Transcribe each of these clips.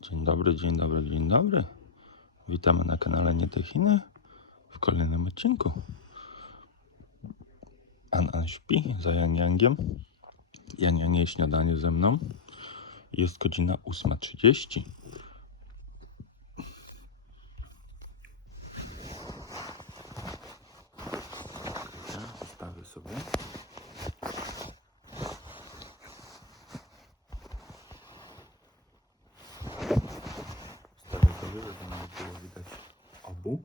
Dzień dobry, dzień dobry, dzień dobry. Witamy na kanale Nie te Chiny w kolejnym odcinku. An An śpi za Yang Yangiem. Yang Yang śniadanie ze mną. Jest godzina 8.30. Zostawię sobie. Stawię sobie, żeby nawet było widać obu.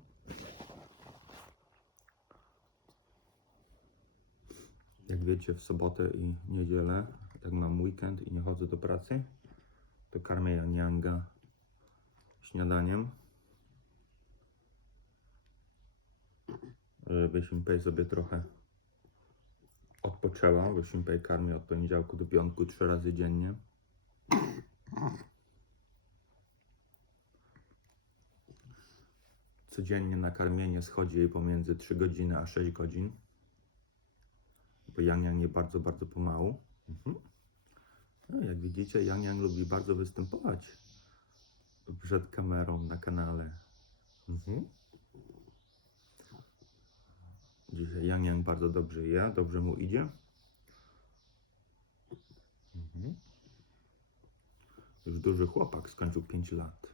Jak wiecie, w sobotę i niedzielę, jak mam weekend i nie chodzę do pracy, to karmię Janianga śniadaniem. Żeby Simpei sobie trochę odpoczęła, bo Simpei karmię od poniedziałku do piątku trzy razy dziennie. Codziennie na karmienie schodzi jej pomiędzy 3 godziny a 6 godzin. Yang nie bardzo, bardzo pomału. Mhm. No, jak widzicie, Yang lubi bardzo występować przed kamerą na kanale. Mhm. Dzisiaj Yang bardzo dobrze je, dobrze mu idzie. Mhm. Już duży chłopak, skończył 5 lat.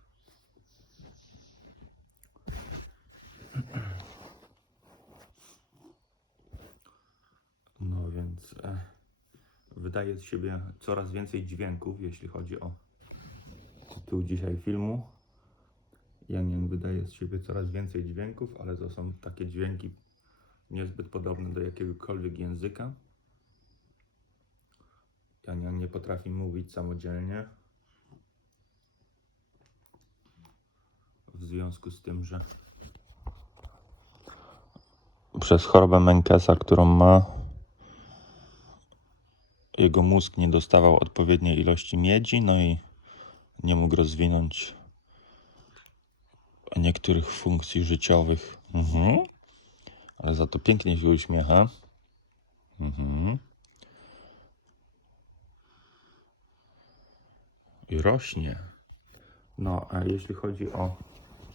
No e, wydaje z siebie coraz więcej dźwięków, jeśli chodzi o tytuł dzisiaj filmu. Yang wydaje z siebie coraz więcej dźwięków, ale to są takie dźwięki niezbyt podobne do jakiegokolwiek języka. Yang nie potrafi mówić samodzielnie. W związku z tym, że przez chorobę Menkesa, którą ma, jego mózg nie dostawał odpowiedniej ilości miedzi, no i nie mógł rozwinąć niektórych funkcji życiowych. Mhm. Ale za to pięknie się uśmiecha. Mhm. I rośnie. No, a jeśli chodzi o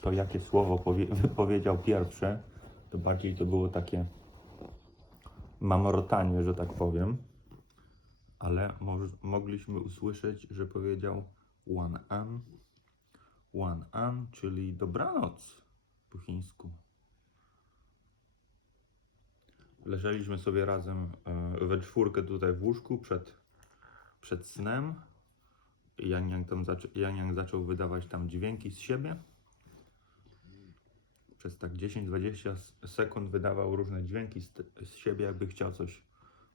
to, jakie słowo powie- wypowiedział pierwsze, to bardziej to było takie mamrotanie, że tak powiem. Ale mogliśmy usłyszeć, że powiedział one an, one an, czyli dobranoc po chińsku. Leżeliśmy sobie razem e, we czwórkę tutaj w łóżku przed, przed snem. Yang Yang, tam zaczą, Yang Yang zaczął wydawać tam dźwięki z siebie. Przez tak 10-20 s- sekund wydawał różne dźwięki z, z siebie, jakby chciał coś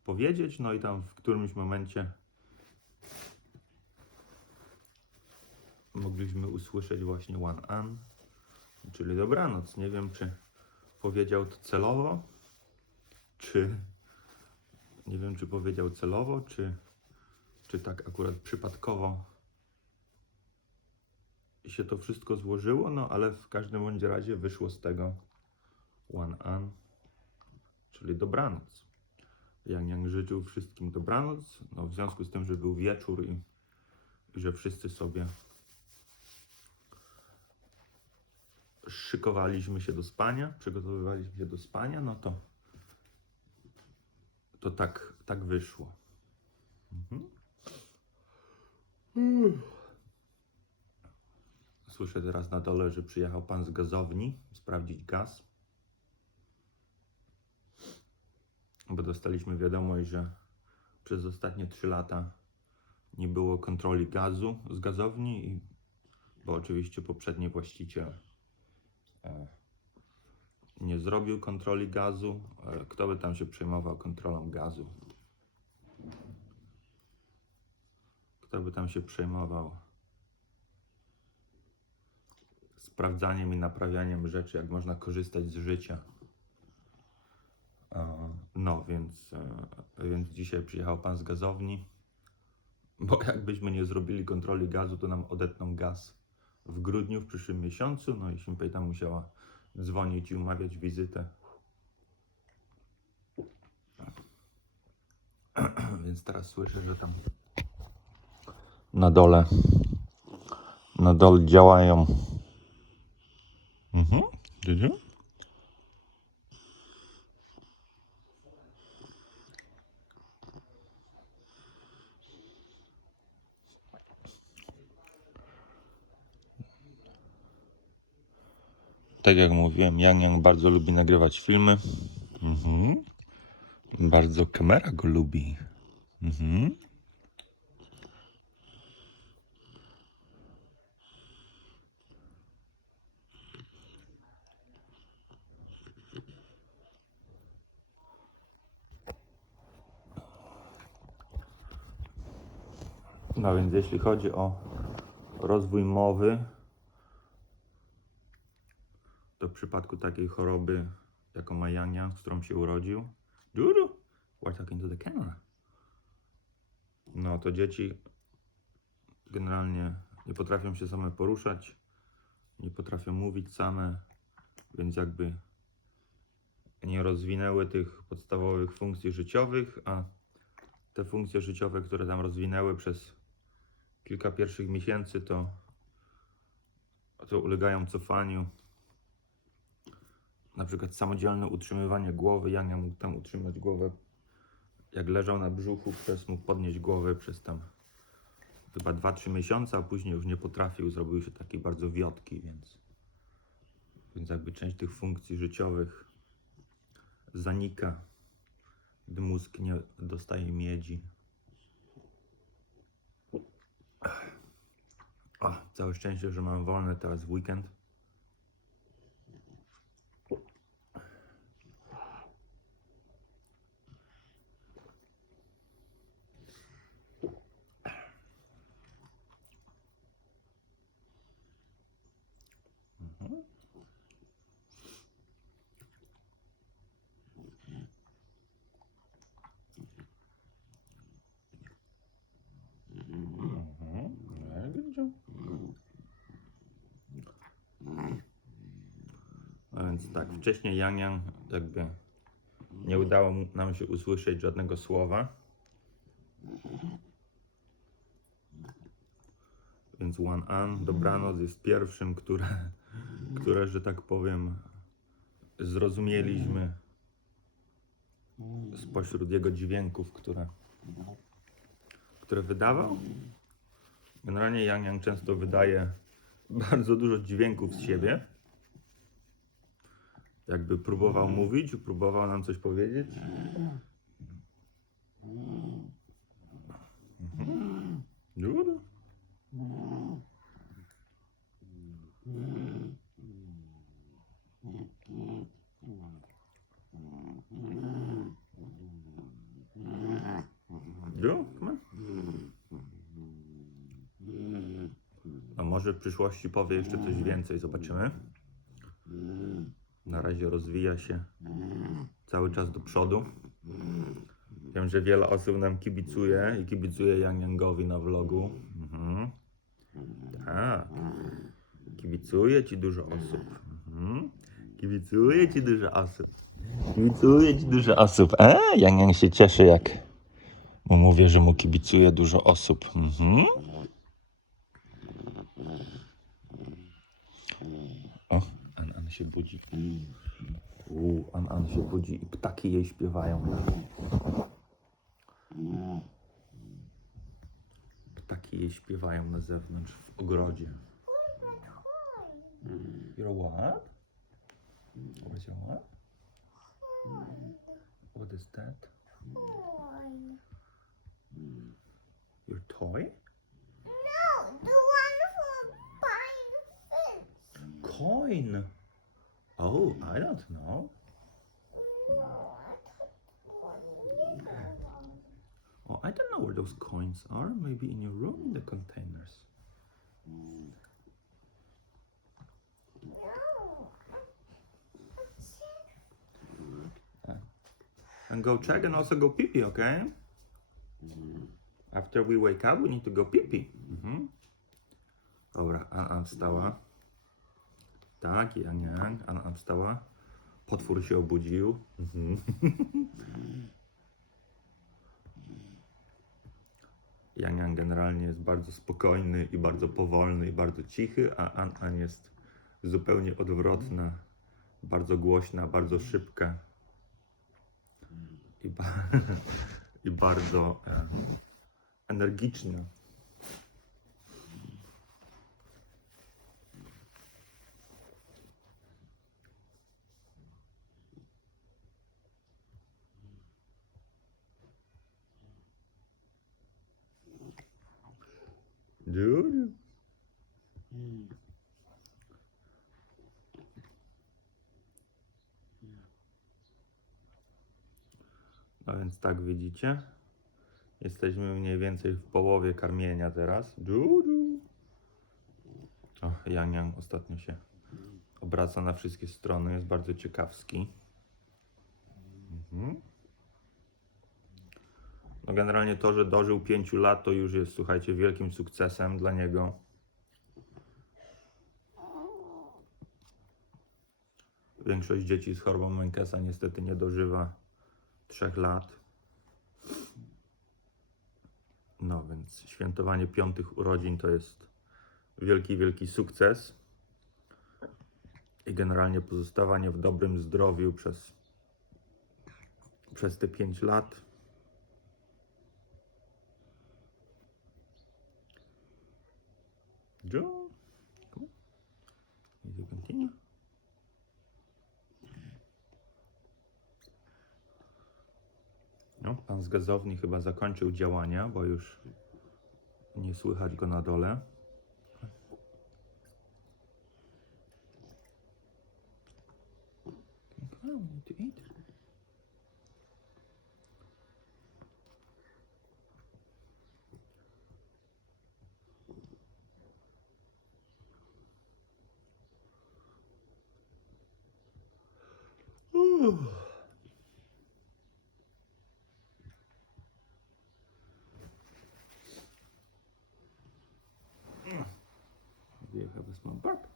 powiedzieć. No i tam w którymś momencie mogliśmy usłyszeć właśnie one an, czyli dobranoc. Nie wiem, czy powiedział to celowo, czy nie wiem, czy powiedział celowo, czy, czy tak akurat przypadkowo się to wszystko złożyło, no ale w każdym bądź razie wyszło z tego one an, czyli dobranoc. Yang Yang życzył wszystkim dobranoc, no w związku z tym, że był wieczór i, i że wszyscy sobie szykowaliśmy się do spania, przygotowywaliśmy się do spania, no to to tak, tak wyszło. Mhm. Słyszę teraz na dole, że przyjechał pan z gazowni sprawdzić gaz. Bo dostaliśmy wiadomość, że przez ostatnie 3 lata nie było kontroli gazu z gazowni, bo oczywiście poprzedni właściciel e, nie zrobił kontroli gazu. E, Kto by tam się przejmował kontrolą gazu? Kto by tam się przejmował sprawdzaniem i naprawianiem rzeczy, jak można korzystać z życia? No, więc, e, więc dzisiaj przyjechał pan z gazowni, bo jakbyśmy nie zrobili kontroli gazu, to nam odetną gaz w grudniu, w przyszłym miesiącu. No i Simpej tam musiała dzwonić i umawiać wizytę. Więc teraz słyszę, że tam na dole nadal działają. Mhm. Widzicie? Tak jak mówiłem, Yang Yang bardzo lubi nagrywać filmy. Mhm. Bardzo kamera go lubi. Mhm. No więc jeśli chodzi o rozwój mowy, to w przypadku takiej choroby, jaką ma Jania, z którą się urodził, Dudu, we're talking to the camera. No to dzieci generalnie nie potrafią się same poruszać, nie potrafią mówić same, więc jakby nie rozwinęły tych podstawowych funkcji życiowych, a te funkcje życiowe, które tam rozwinęły przez kilka pierwszych miesięcy, to, to ulegają cofaniu. Na przykład samodzielne utrzymywanie głowy. Jania mógł tam utrzymać głowę. Jak leżał na brzuchu, przez mógł podnieść głowę przez tam chyba 2-3 miesiące, a później już nie potrafił. Zrobił się taki bardzo wiotki, więc, więc jakby część tych funkcji życiowych zanika, gdy mózg nie dostaje miedzi. O, całe szczęście, że mam wolne teraz w weekend. Mhm. Mhm. Very good job. No więc tak, wcześniej Yang Yang jakby nie udało nam się usłyszeć żadnego słowa. Więc One An, dobranoc jest pierwszym, które, które, że tak powiem, zrozumieliśmy spośród jego dźwięków, które, które wydawał. Generalnie Yang Yang często wydaje bardzo dużo dźwięków z siebie. Jakby próbował mówić, próbował nam coś powiedzieć. Mhm. Dobra. Jo. A może w przyszłości powie jeszcze coś więcej, zobaczymy. Na razie rozwija się cały czas do przodu. Wiem, że wiele osób nam kibicuje i kibicuje Yang Yangowi na vlogu. Mhm. Tak. Kibicuje ci dużo osób. Mhm. Kibicuje ci dużo osób. Kibicuje ci dużo osób. E, Yang Yang się cieszy, jak mu mówię, że mu kibicuje dużo osób. Mhm. O, An An się budzi. Uuu, An An się budzi i ptaki jej śpiewają. Ptaki jej śpiewają na zewnątrz w ogrodzie. You're what? What's your what? What is that? Your toy? No, the one for buying fish. Coin. I don't know. Oh, I don't know where those coins are. Maybe in your room in the containers. No. And go check and also go pee pee, okay? After we wake up, we need to go pee pee. Mhm. Dobra, An An wstała. Tak, Yang Yang, An An wstała. Potwór się obudził. Mhm. Yang Yang generalnie jest bardzo spokojny i bardzo powolny i bardzo cichy, a An An jest zupełnie odwrotna. Bardzo głośna, bardzo szybka i, ba i bardzo e, energiczna. Dudu. No więc tak widzicie. Jesteśmy mniej więcej w połowie karmienia teraz. Dudu. O, Yang Yang ostatnio się obraca na wszystkie strony. Jest bardzo ciekawski. Mhm. No generalnie to, że dożył 5 lat, to już jest, słuchajcie, wielkim sukcesem dla niego. Większość dzieci z chorobą Menkesa niestety nie dożywa 3 lat. No więc świętowanie piątych urodzin to jest wielki, wielki sukces. I generalnie pozostawanie w dobrym zdrowiu przez, przez te 5 lat. Continue. No, pan z gazowni chyba zakończył działania, bo już nie słychać go na dole. Need to eat. Maybe I have a small burp.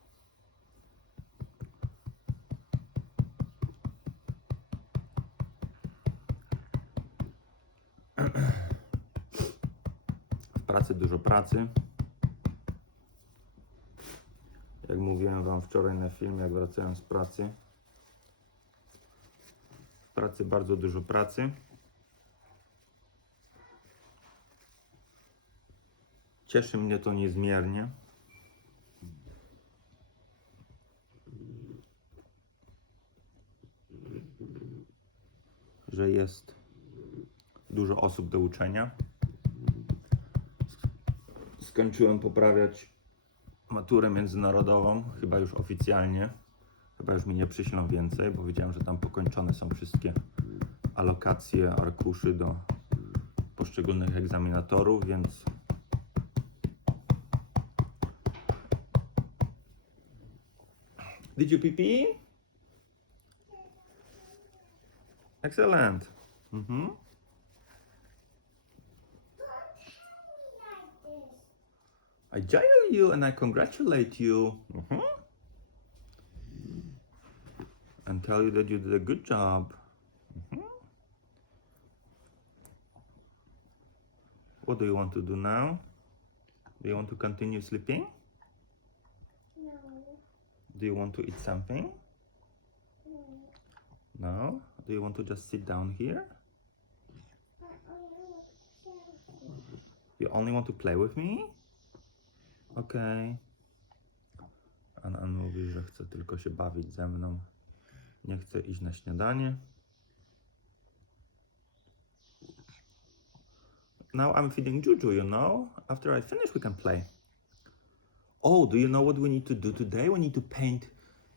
W pracy dużo pracy. Jak mówiłem Wam wczoraj na filmie, jak wracałem z pracy. Pracy bardzo dużo pracy. Cieszy mnie to niezmiernie. Że jest dużo osób do uczenia. Skończyłem poprawiać maturę międzynarodową, chyba już oficjalnie. Chyba już mi nie przyślą więcej, bo wiedziałem, że tam pokończone są wszystkie alokacje arkuszy do poszczególnych egzaminatorów, więc Did you pee pee? Excellent. Mhm. I jail you and I congratulate you. Mhm. And tell you that you did a good job. Mhm. What do you want to do now? Do you want to continue sleeping? No, Do you want to eat something? no. No? Do you want to just sit down here? I only want something. You only want to play with me? Okej. An An mówi, że chce tylko się bawić ze mną. Nie chce iść na śniadanie. Now I'm feeding Juju, you know? After I finish, we can play. Oh, do you know what we need to do today? We need to paint.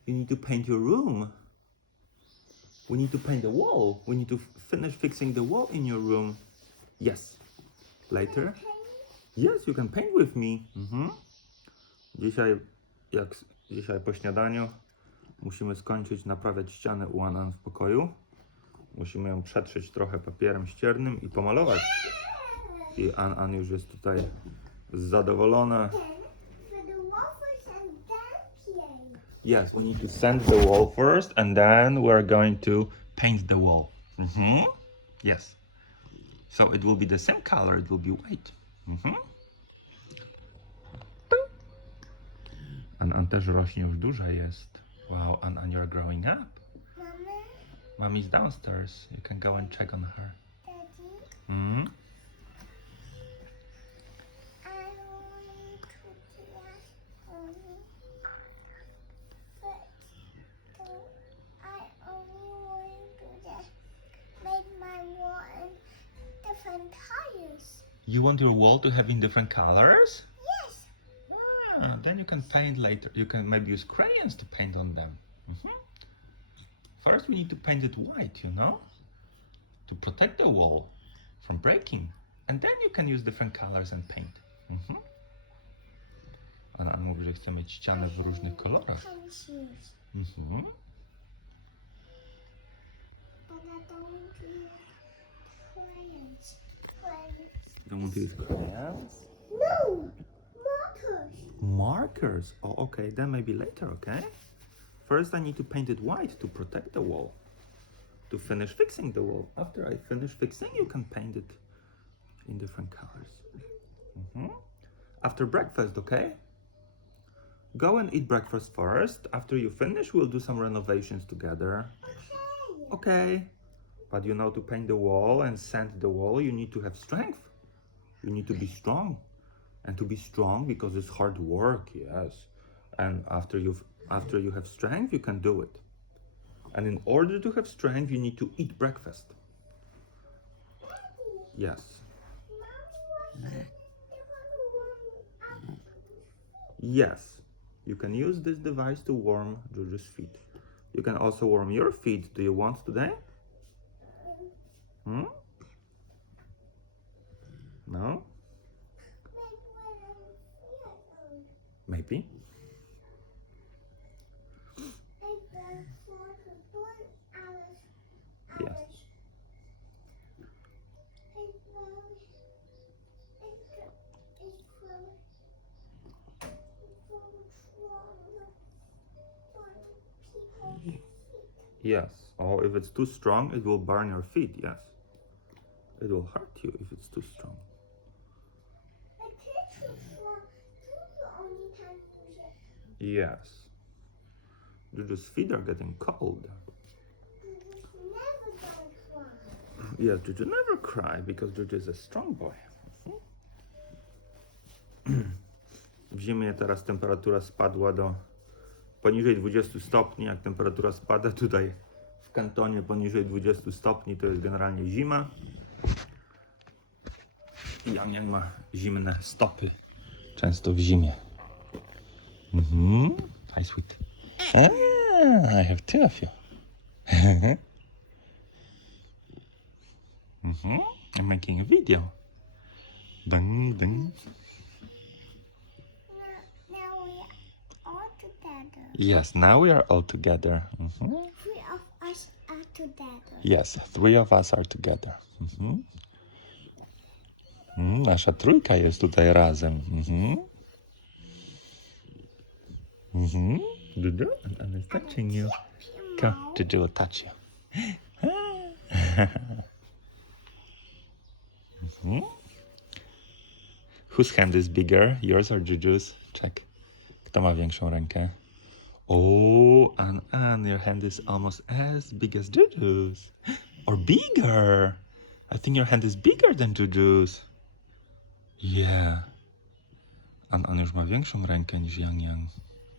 You need to paint your room. We need to paint the wall. We need to finish fixing the wall in your room. Yes. Later. Yes, you can paint with me. Mhm. Dzisiaj, jak dzisiaj po śniadaniu, musimy skończyć naprawiać ścianę u Anan w pokoju. Musimy ją przetrzeć trochę papierem ściernym i pomalować. I An An już jest tutaj zadowolona. Yes, we need to sand the wall first and then we're going to paint the wall. Mhm. Yes. So it will be the same color, it will be white. An, An też rośnie, już duża jest. Wow, An, An, you're growing up. Mama, Mommy's downstairs. You can go and check on her. Daddy, Mhm. I want to dress only. But don't, I only want to just make my wall in different colors. You want your wall to have in different colors? Yes. Ah, then you can paint later. You can maybe use crayons to paint on them. Mhm. First, we need to paint it white, you know, to protect the wall from breaking. And then you can use different colors and paint. Mhm. Anna mówi, że chce mieć ścianę w różnych kolorach. Pencils. Mhm. Don't want to use crayons. Crayons. Don't want to use crayons? No! Markers. Oh, okay. Then maybe later, okay? First, I need to paint it white to protect the wall. To finish fixing the wall. After I finish fixing, you can paint it in different colors. Mhm. After breakfast, okay? Go and eat breakfast first. After you finish, we'll do some renovations together. Okay. Okay. But you know, to paint the wall and sand the wall, you need to have strength. You need to be strong. And to be strong because it's hard work, yes. And after you've after you have strength, you can do it. And in order to have strength, you need to eat breakfast. Yes. Yes. You can use this device to warm Juju's feet. You can also warm your feet. Do you want today? Hmm? No? Maybe. Yes. Yes. Or if it's too strong, it will burn your feet. Yes. It will hurt you if it's too strong. Yes. Juju's feet are getting cold. Yes, Juju never cry because Juju is a strong boy. W zimie teraz temperatura spadła do poniżej 20 stopni. Jak temperatura spada tutaj w kantonie poniżej 20 stopni, to jest generalnie zima. I Jan ma zimne stopy. Często w zimie. Mhm. Hi, sweet. Ah, I have two of you. mhm. I'm making a video. Ding, ding. Now we are all together. Yes, now we are all together. Mhm. Three of us are together. Yes, three of us are together. Mhm. Mm, nasza trójka jest tutaj razem. Mhm. Mhm. Dudu, I'm touching you. Come, Dudu will touch you. Mhm. Whose hand is bigger? Yours or Juju's? Check. Kto ma większą rękę? Oh, and and your hand is almost as big as Juju's. Or bigger. I think your hand is bigger than Juju's. Yeah. An An już ma większą rękę niż Yang Yang.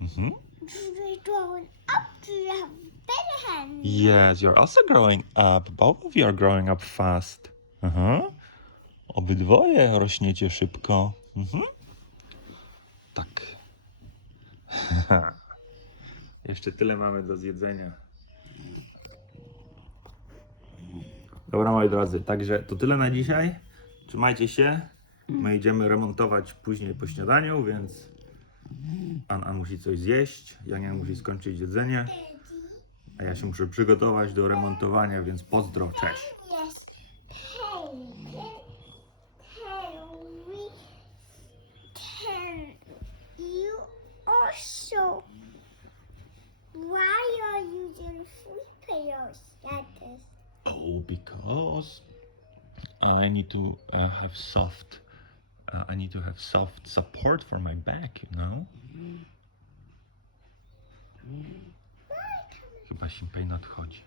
Mhm. We're growing up have better hands. Yes, you're also growing up. Both of you are growing up fast. Aha. Obydwoje rośniecie szybko. Mhm. Tak. Jeszcze tyle mamy do zjedzenia. Dobra, moi drodzy, także to tyle na dzisiaj. Trzymajcie się. My idziemy remontować później po śniadaniu, więc Anna musi coś zjeść, Jania musi skończyć jedzenie. A ja się muszę przygotować do remontowania, więc pozdro, cześć. Oh, because I need to uh, have soft uh, I need to have soft support for my back, you know? Chyba Simpej nadchodzi.